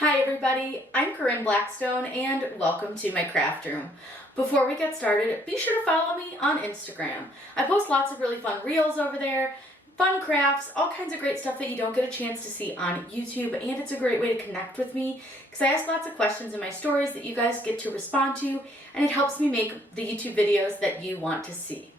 Hi everybody, I'm Corinne Blackstone and welcome to my craft room. Before we get started, be sure to follow me on Instagram. I post lots of really fun reels over there, fun crafts, all kinds of great stuff that you don't get a chance to see on YouTube, and it's a great way to connect with me because I ask lots of questions in my stories that you guys get to respond to, and it helps me make the YouTube videos that you want to see.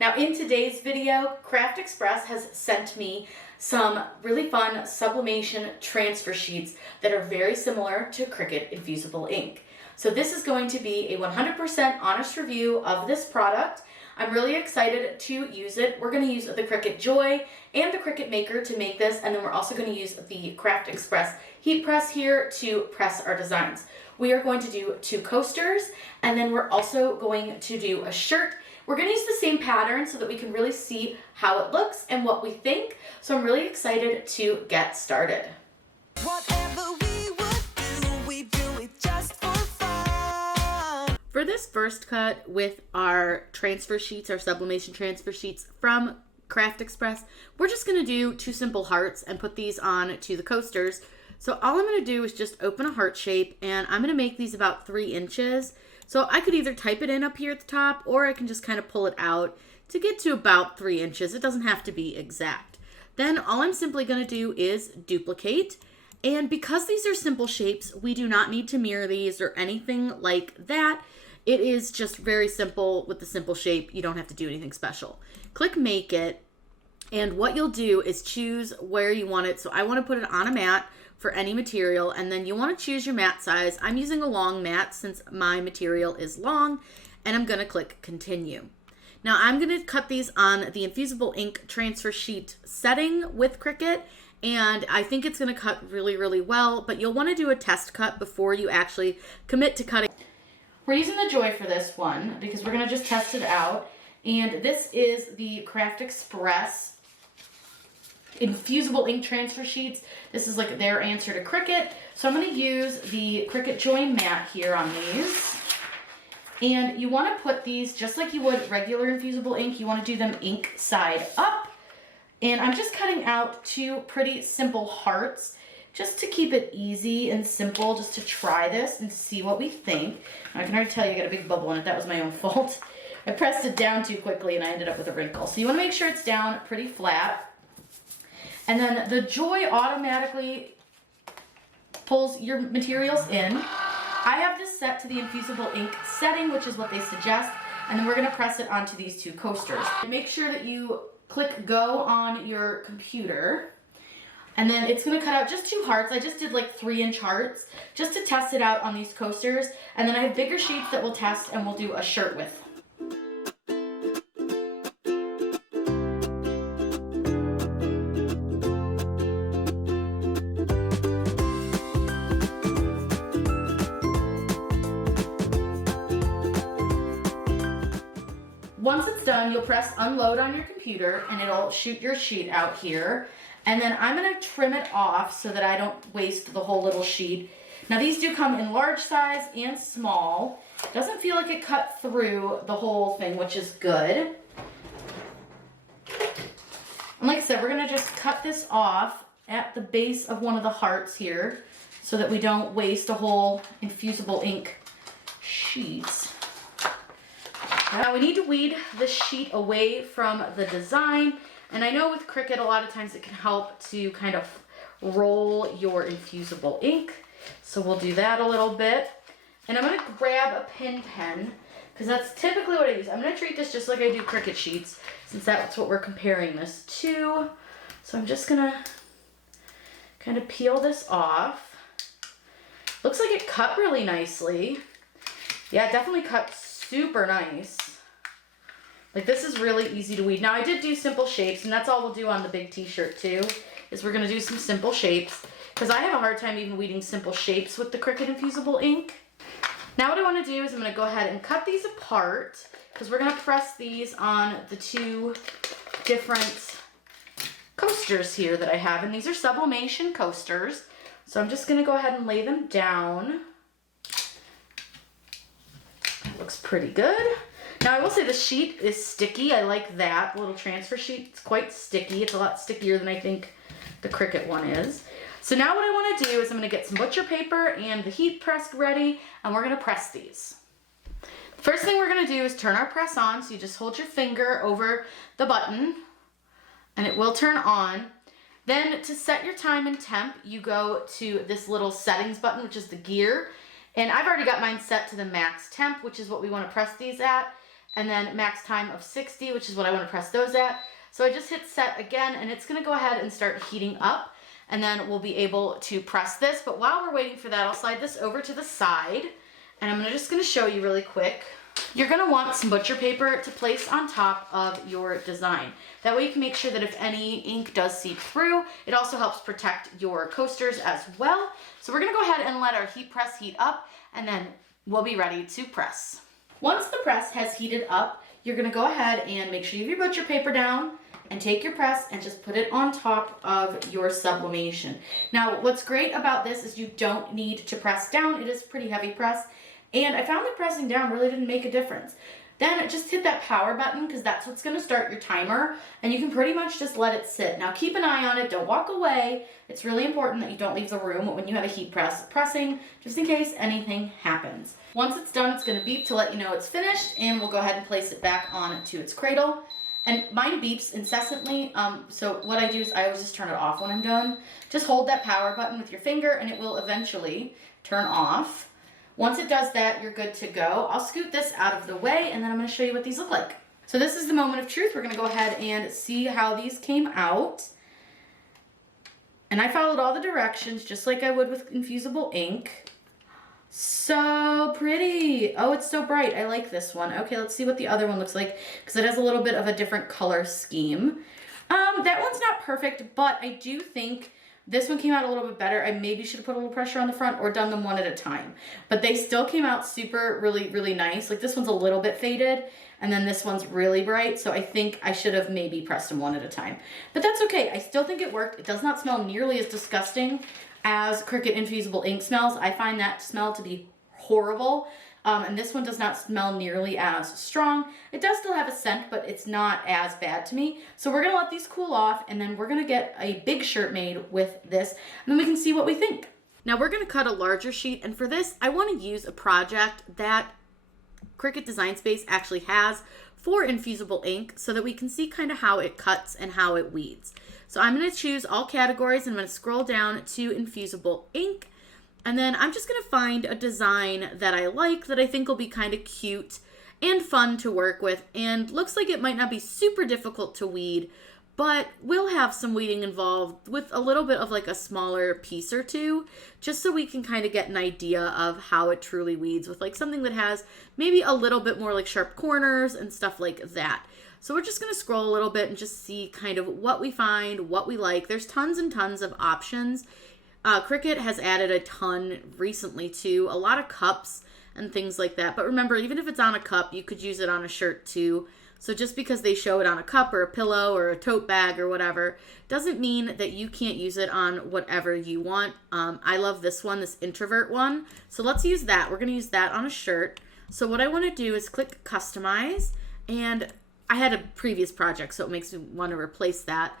Now in today's video, CraftExpress has sent me some really fun sublimation transfer sheets that are very similar to Cricut Infusible Ink. So this is going to be a 100% honest review of this product. I'm really excited to use it. We're going to use the Cricut Joy and the Cricut Maker to make this, and then we're also going to use the CraftExpress heat press here to press our designs. We are going to do 2 coasters, and then we're also going to do a shirt. We're going to use the same pattern so that we can really see how it looks and what we think. So I'm really excited to get started. Whatever we would do, we do it just for fun. For this first cut with our transfer sheets, our sublimation transfer sheets from CraftExpress, we're just going to do 2 simple hearts and put these on to the coasters. So all I'm going to do is just open a heart shape, and I'm going to make these about 3 inches. So I could either type it in up here at the top, or I can just kind of pull it out to get to about 3 inches. It doesn't have to be exact. Then all I'm simply going to do is duplicate. And because these are simple shapes, we do not need to mirror these or anything like that. It is just very simple with the simple shape. You don't have to do anything special. Click Make It. And what you'll do is choose where you want it. So I want to put it on a mat for any material, and then you want to choose your mat size. I'm using a long mat since my material is long, and I'm going to click Continue. Now I'm going to cut these on the Infusible Ink transfer sheet setting with Cricut, and I think it's going to cut really, really well, but you'll want to do a test cut before you actually commit to cutting. We're using the Joy for this one because we're going to just test it out, and this is the CraftExpress Infusible Ink transfer sheets. This is like their answer to Cricut. So I'm going to use the Cricut Joy mat here on these. And you want to put these just like you would regular Infusible Ink. You want to do them ink side up. And I'm just cutting out 2 pretty simple hearts just to keep it easy and simple, just to try this and see what we think. I can already tell you I got a big bubble in it. That was my own fault. I pressed it down too quickly and I ended up with a wrinkle. So you want to make sure it's down pretty flat. And then the Joy automatically pulls your materials in. I have this set to the Infusible Ink setting, which is what they suggest, and then we're going to press it onto these 2 coasters. Make sure that you click Go on your computer, and then it's going to cut out just 2 hearts. I just did like 3-inch hearts just to test it out on these coasters, and then I have bigger sheets that we'll test and we'll do a shirt with. Once it's done, you'll press unload on your computer and it'll shoot your sheet out here. And then I'm going to trim it off so that I don't waste the whole little sheet. Now these do come in large size and small. Doesn't feel like it cut through the whole thing, which is good. And like I said, we're going to just cut this off at the base of one of the hearts here so that we don't waste a whole Infusible Ink sheet. Now we need to weed the sheet away from the design, and I know with Cricut a lot of times it can help to kind of roll your Infusible Ink, so we'll do that a little bit. And I'm going to grab a pin pen because that's typically what I use. I'm going to treat this just like I do Cricut sheets since that's what we're comparing this to. So I'm just going to kind of peel this off. Looks like it cut really nicely. Yeah, it definitely cut super nice. Like this is really easy to weed. Now I did do simple shapes, and that's all we'll do on the big t-shirt too, is we're going to do some simple shapes because I have a hard time even weeding simple shapes with the Cricut Infusible Ink. Now what I want to do is I'm going to go ahead and cut these apart because we're going to press these on the 2 different coasters here that I have, and these are sublimation coasters. So I'm just going to go ahead and lay them down. That looks pretty good. Now I will say the sheet is sticky. I like that. The little transfer sheet, it's quite sticky. It's a lot stickier than I think the Cricut one is. So now what I want to do is I'm going to get some butcher paper and the heat press ready, and we're going to press these. First thing we're going to do is turn our press on. So you just hold your finger over the button and it will turn on. Then to set your time and temp, you go to this little settings button, which is the gear. And I've already got mine set to the max temp, which is what we want to press these at. And then max time of 60, which is what I want to press those at. So I just hit set again, and it's going to go ahead and start heating up. And then we'll be able to press this. But while we're waiting for that, I'll slide this over to the side. And I'm just going to show you really quick. You're going to want some butcher paper to place on top of your design. That way you can make sure that if any ink does seep through, it also helps protect your coasters as well. So we're going to go ahead and let our heat press heat up, and then we'll be ready to press. Once the press has heated up, you're going to go ahead and make sure you have your butcher paper down and take your press and just put it on top of your sublimation. Now, what's great about this is you don't need to press down. It is a pretty heavy press. And I found that pressing down really didn't make a difference. Then just hit that power button, because that's what's going to start your timer, and you can pretty much just let it sit. Now keep an eye on it, don't walk away. It's really important that you don't leave the room when you have a heat press pressing, just in case anything happens. Once it's done, it's going to beep to let you know it's finished, and we'll go ahead and place it back on to its cradle. And mine beeps incessantly, so what I do is I always just turn it off when I'm done. Just hold that power button with your finger, and it will eventually turn off. Once it does that, you're good to go. I'll scoot this out of the way, and then I'm going to show you what these look like. So this is the moment of truth. We're going to go ahead and see how these came out. And I followed all the directions just like I would with Infusible Ink. So pretty. Oh, it's so bright. I like this one. Okay, let's see what the other one looks like, because it has a little bit of a different color scheme. That one's not perfect, but I do think this one came out a little bit better. I maybe should have put a little pressure on the front or done them one at a time. But they still came out super, really nice. Like this one's a little bit faded, and then this one's really bright. So I think I should have maybe pressed them one at a time. But that's okay. I still think it worked. It does not smell nearly as disgusting as Cricut Infusible Ink smells. I find that smell to be horrible. And this one does not smell nearly as strong. It does still have a scent, but it's not as bad to me. So we're gonna let these cool off, and then we're gonna get a big shirt made with this, and then we can see what we think. Now we're gonna cut a larger sheet, and for this, I wanna use a project that Cricut Design Space actually has for Infusible Ink, so that we can see kind of how it cuts and how it weeds. So I'm gonna choose all categories, and I'm gonna scroll down to Infusible Ink, and then I'm just going to find a design that I like, that I think will be kind of cute and fun to work with, and looks like it might not be super difficult to weed, but will have some weeding involved with a little bit of like a smaller piece or two, just so we can kind of get an idea of how it truly weeds with like something that has maybe a little bit more like sharp corners and stuff like that. So we're just going to scroll a little bit and just see kind of what we find, what we like. There's tons and tons of options. Cricut has added a ton recently too, a lot of cups and things like that. But remember, even if it's on a cup, you could use it on a shirt too. So just because they show it on a cup or a pillow or a tote bag or whatever, doesn't mean that you can't use it on whatever you want. I love this one, this introvert one. So let's use that. We're going to use that on a shirt. So what I want to do is click customize, and I had a previous project, so it makes me want to replace that.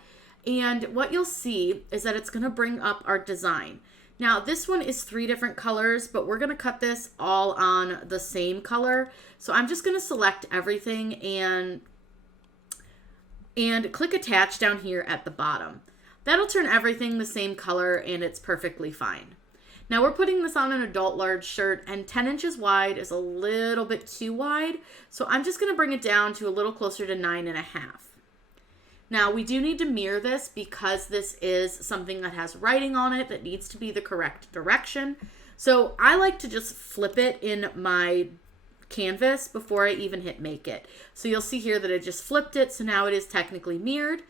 And what you'll see is that it's going to bring up our design. Now this one is 3 different colors, but we're going to cut this all on the same color. So I'm just going to select everything and click attach down here at the bottom. That'll turn everything the same color, and it's perfectly fine. Now we're putting this on an adult large shirt, and 10 inches wide is a little bit too wide. So I'm just going to bring it down to a little closer to 9.5. Now, we do need to mirror this because this is something that has writing on it that needs to be the correct direction. So I like to just flip it in my canvas before I even hit make it. So you'll see here that I just flipped it, so now it is technically mirrored.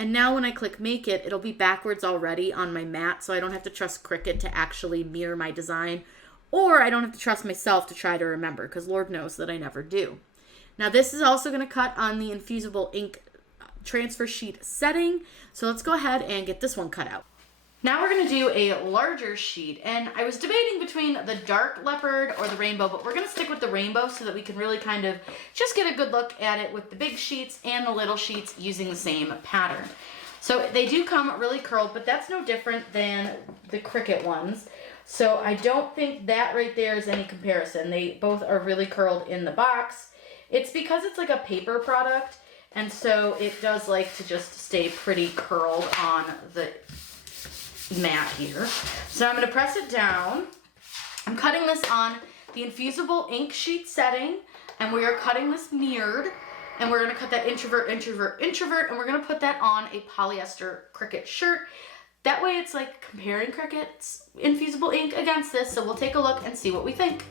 And now when I click make it, it'll be backwards already on my mat, so I don't have to trust Cricut to actually mirror my design, or I don't have to trust myself to try to remember, because Lord knows that I never do. Now this is also going to cut on the Infusible Ink transfer sheet setting. So let's go ahead and get this one cut out. Now we're going to do a larger sheet, and I was debating between the dark leopard or the rainbow, but we're going to stick with the rainbow so that we can really kind of just get a good look at it with the big sheets and the little sheets using the same pattern. So they do come really curled, but that's no different than the Cricut ones. So I don't think that right there is any comparison. They both are really curled in the box. It's because it's like a paper product, and so it does like to just stay pretty curled on the mat here. So I'm going to press it down. I'm cutting this on the Infusible Ink sheet setting, and we are cutting this mirrored, and we're going to cut that introvert, introvert, introvert, and we're going to put that on a polyester Cricut shirt. That way it's like comparing Cricut's Infusible Ink against this, so we'll take a look and see what we think.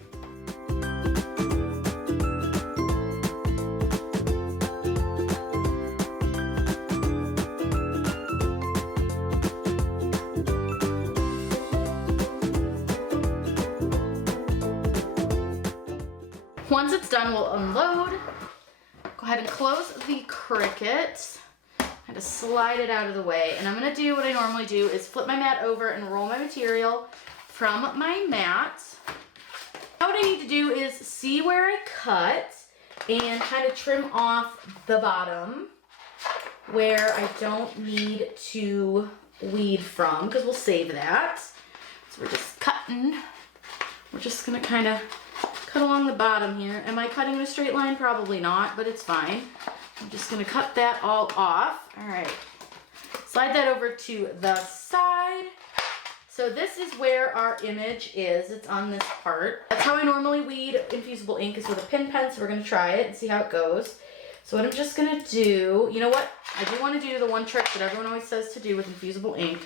Once it's done, we'll unload. Go ahead and close the Cricut. And just slide it out of the way. And I'm gonna do what I normally do is flip my mat over and roll my material from my mat. Now what I need to do is see where I cut and kind of trim off the bottom where I don't need to weed from, because we'll save that. So we're just cutting. We're just gonna kind of cut along the bottom here. Am I cutting in a straight line? Probably not, but it's fine. I'm just gonna cut that all off. All right, slide that over to the side. So this is where our image is. It's on this part. That's how I normally weed Infusible Ink, is with a pin pen, so we're gonna try it and see how it goes. So what I'm just gonna do, you know what? I do wanna do the one trick that everyone always says to do with Infusible Ink,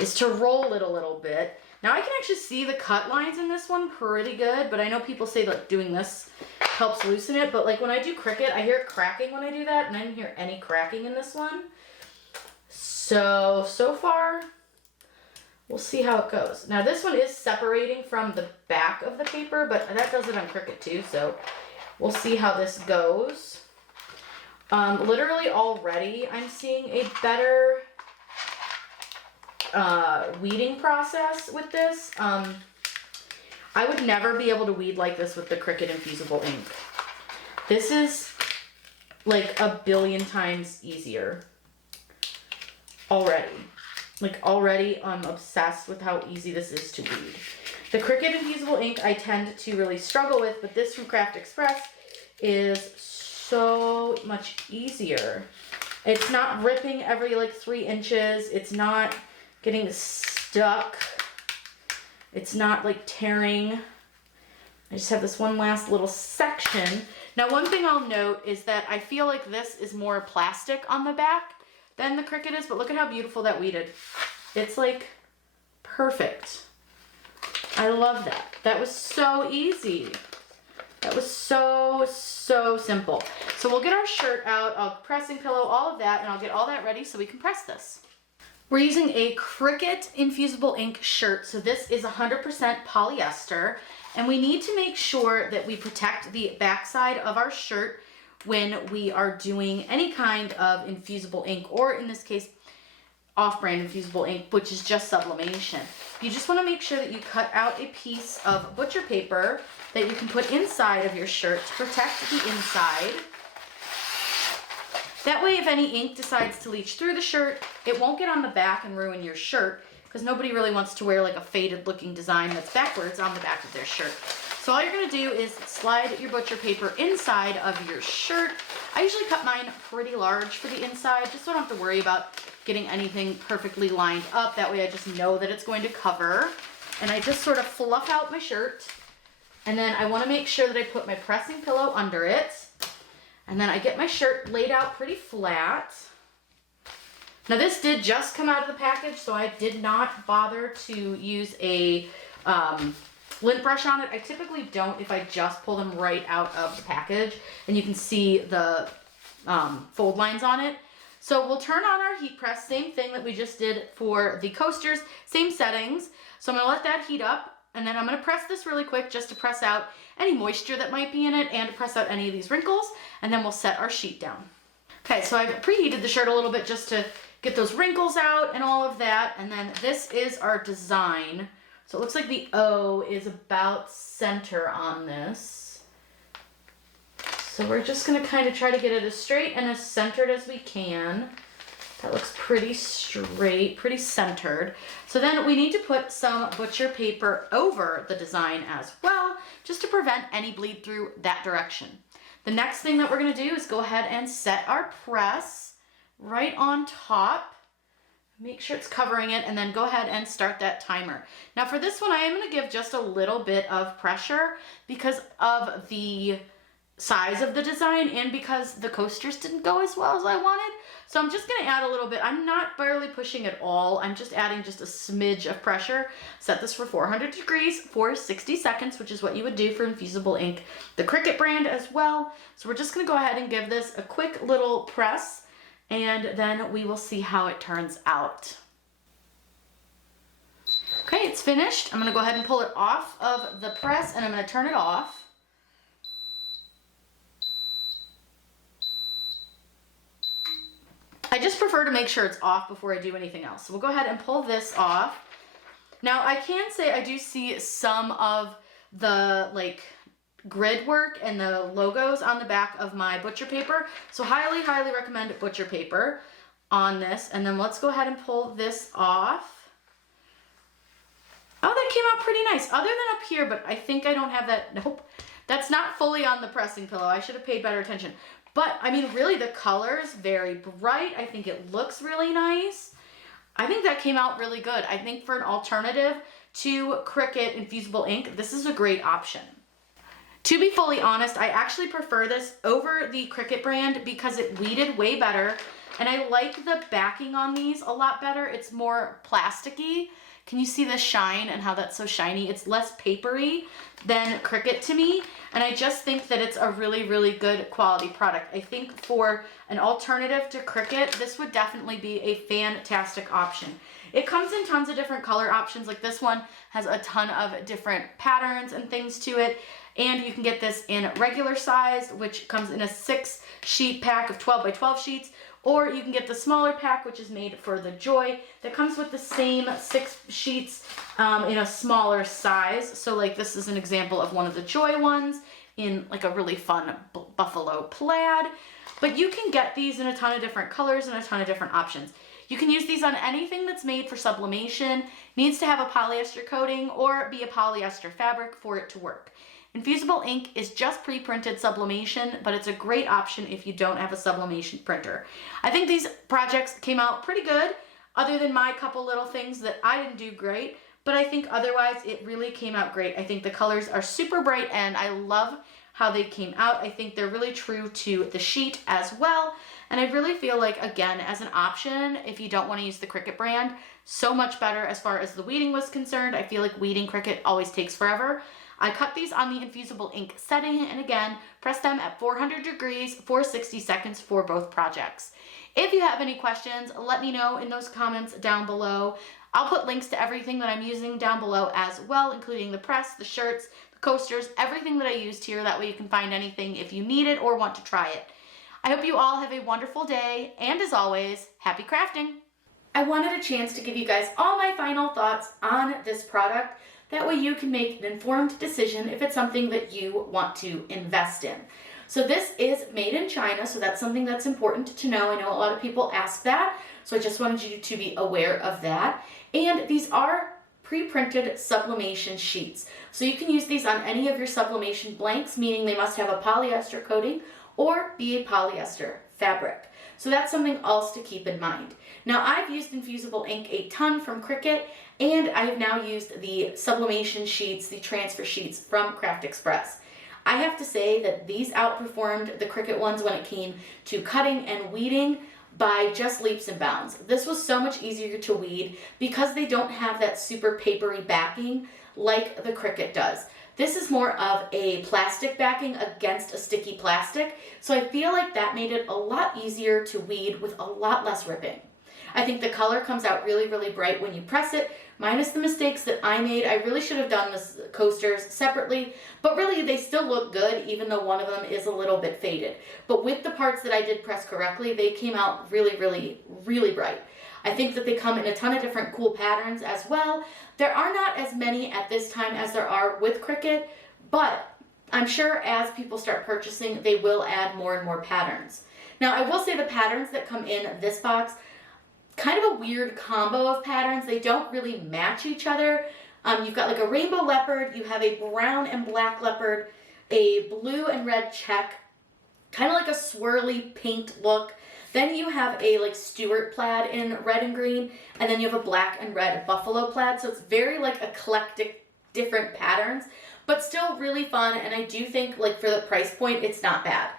is to roll it a little bit. Now I can actually see the cut lines in this one pretty good, but I know people say that doing this helps loosen it, but like when I do Cricut, I hear it cracking when I do that, and I didn't hear any cracking in this one. So far, we'll see how it goes. Now this one is separating from the back of the paper, but that does it on Cricut too, so we'll see how this goes. Literally already I'm seeing a better weeding process with this. I would never be able to weed like this with the Cricut Infusible Ink. This is like a billion times easier already. Like already I'm obsessed with how easy this is to weed. The Cricut Infusible Ink I tend to really struggle with, but this from CraftExpress is so much easier. It's not ripping every like 3 inches. It's not getting stuck. It's not like tearing. I just have this one last little section. Now one thing I'll note is that I feel like this is more plastic on the back than the Cricut is, but look at how beautiful that weeded. It's like perfect. I love that. That was so easy. That was so simple. So we'll get our shirt out, I'll pressing pillow, all of that, and I'll get all that ready so we can press this. We're using a Cricut Infusible Ink shirt, so this is 100% polyester, and we need to make sure that we protect the backside of our shirt when we are doing any kind of infusible ink, or in this case, off-brand infusible ink, which is just sublimation. You just want to make sure that you cut out a piece of butcher paper that you can put inside of your shirt to protect the inside. That way, if any ink decides to leach through the shirt, it won't get on the back and ruin your shirt, because nobody really wants to wear like a faded looking design that's backwards on the back of their shirt. So all you're gonna do is slide your butcher paper inside of your shirt. I usually cut mine pretty large for the inside, just so I don't have to worry about getting anything perfectly lined up. That way I just know that it's going to cover. And I just sort of fluff out my shirt. And then I wanna make sure that I put my pressing pillow under it. And then I get my shirt laid out pretty flat. Now this did just come out of the package, so I did not bother to use a lint brush on it. I typically don't if I just pull them right out of the package, and you can see the fold lines on it. So we'll turn on our heat press, same thing that we just did for the coasters, same settings. So I'm gonna let that heat up, and then I'm gonna press this really quick just to press out any moisture that might be in it and to press out any of these wrinkles, and then we'll set our sheet down. Okay, so I've preheated the shirt a little bit just to get those wrinkles out and all of that, and then this is our design. So it looks like the O is about center on this. So we're just gonna kind of try to get it as straight and as centered as we can. That looks pretty straight, pretty centered. So then we need to put some butcher paper over the design as well, just to prevent any bleed through that direction. The next thing that we're gonna do is go ahead and set our press right on top. Make sure it's covering it, and then go ahead and start that timer. Now for this one, I am gonna give just a little bit of pressure because of the size of the design and because the coasters didn't go as well as I wanted. So I'm just gonna add a little bit. I'm not barely pushing at all. I'm just adding just a smidge of pressure. Set this for 400 degrees for 60 seconds, which is what you would do for Infusible Ink, the Cricut brand as well. So we're just gonna go ahead and give this a quick little press, and then we will see how it turns out. Okay, it's finished. I'm gonna go ahead and pull it off of the press, and I'm gonna turn it off. I just prefer to make sure it's off before I do anything else. So we'll go ahead and pull this off. Now I can say I do see some of the grid work and the logos on the back of my butcher paper. So highly, highly recommend butcher paper on this. And then let's go ahead and pull this off. Oh, that came out pretty nice. Other than up here, but I think I don't have that. Nope. That's not fully on the pressing pillow. I should have paid better attention. But, I mean, really, the color's very bright. I think it looks really nice. I think that came out really good. I think for an alternative to Cricut Infusible Ink, this is a great option. To be fully honest, I actually prefer this over the Cricut brand because it weeded way better. And I like the backing on these a lot better. It's more plasticky. Can you see the shine and how that's so shiny? It's less papery than Cricut to me. And I just think that it's a really, really good quality product. I think for an alternative to Cricut, this would definitely be a fantastic option. It comes in tons of different color options. Like this one has a ton of different patterns and things to it. And you can get this in regular size, which comes in a 6-sheet pack of 12 by 12 sheets. Or you can get the smaller pack, which is made for the Joy, that comes with the same 6 sheets in a smaller size. So like this is an example of one of the Joy ones in like a really fun buffalo plaid. But you can get these in a ton of different colors and a ton of different options. You can use these on anything that's made for sublimation, needs to have a polyester coating or be a polyester fabric for it to work. Infusible Ink is just pre-printed sublimation, but it's a great option if you don't have a sublimation printer. I think these projects came out pretty good, other than my couple little things that I didn't do great, but I think otherwise it really came out great. I think the colors are super bright and I love how they came out. I think they're really true to the sheet as well. And I really feel like, again, as an option, if you don't want to use the Cricut brand, so much better as far as the weeding was concerned. I feel like weeding Cricut always takes forever. I cut these on the Infusible Ink setting, and again, press them at 400 degrees for 60 seconds for both projects. If you have any questions, let me know in those comments down below. I'll put links to everything that I'm using down below as well, including the press, the shirts, the coasters, everything that I used here. That way you can find anything if you need it or want to try it. I hope you all have a wonderful day, and as always, happy crafting! I wanted a chance to give you guys all my final thoughts on this product. That way you can make an informed decision if it's something that you want to invest in. So this is made in China, so that's something that's important to know. I know a lot of people ask that, so I just wanted you to be aware of that. And these are pre-printed sublimation sheets. So you can use these on any of your sublimation blanks, meaning they must have a polyester coating or be a polyester fabric. So that's something else to keep in mind. Now I've used Infusible Ink a ton from Cricut, and I have now used the sublimation sheets, the transfer sheets from CraftExpress. I have to say that these outperformed the Cricut ones when it came to cutting and weeding by just leaps and bounds. This was so much easier to weed because they don't have that super papery backing like the Cricut does. This is more of a plastic backing against a sticky plastic, so I feel like that made it a lot easier to weed with a lot less ripping. I think the color comes out really, really bright when you press it, minus the mistakes that I made. I really should have done the coasters separately, but really they still look good, even though one of them is a little bit faded. But with the parts that I did press correctly, they came out really, really, really bright. I think that they come in a ton of different cool patterns as well. There are not as many at this time as there are with Cricut, but I'm sure as people start purchasing, they will add more and more patterns. Now, I will say the patterns that come in this box, kind of a weird combo of patterns. They don't really match each other. You've got like a rainbow leopard, you have a brown and black leopard, a blue and red check, kind of like a swirly pink look. Then you have a like Stuart plaid in red and green, and then you have a black and red buffalo plaid. So it's very like eclectic, different patterns, but still really fun. And I do think like for the price point, it's not bad.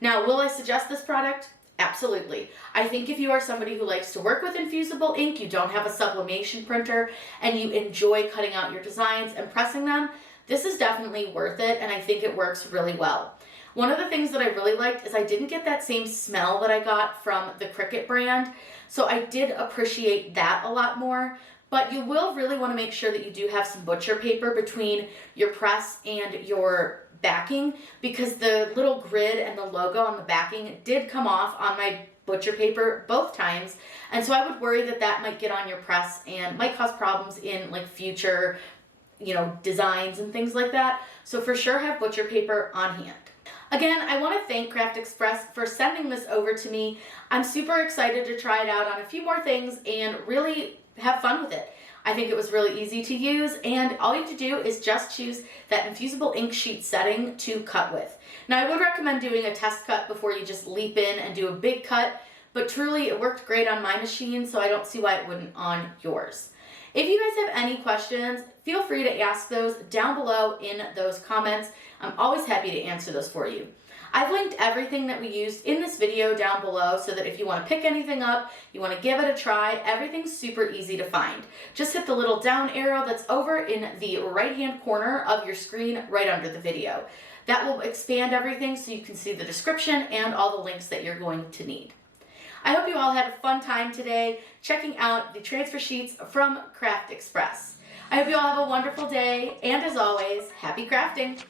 Now, will I suggest this product? Absolutely. I think if you are somebody who likes to work with infusible ink, you don't have a sublimation printer, and you enjoy cutting out your designs and pressing them, this is definitely worth it, and I think it works really well. One of the things that I really liked is I didn't get that same smell that I got from the Cricut brand, so I did appreciate that a lot more. But you will really want to make sure that you do have some butcher paper between your press and your backing, because the little grid and the logo on the backing did come off on my butcher paper both times, and so I would worry that that might get on your press and might cause problems in like future, you know, designs and things like that. So for sure have butcher paper on hand. Again, I want to thank CraftExpress for sending this over to me. I'm super excited to try it out on a few more things and really have fun with it. I think it was really easy to use, and all you have to do is just choose that infusible ink sheet setting to cut with. Now, I would recommend doing a test cut before you just leap in and do a big cut, but truly it worked great on my machine, so I don't see why it wouldn't on yours. If you guys have any questions, feel free to ask those down below in those comments. I'm always happy to answer those for you. I've linked everything that we used in this video down below so that if you want to pick anything up, you want to give it a try, everything's super easy to find. Just hit the little down arrow that's over in the right-hand corner of your screen right under the video. That will expand everything so you can see the description and all the links that you're going to need. I hope you all had a fun time today checking out the transfer sheets from CraftExpress. I hope you all have a wonderful day, and as always, happy crafting!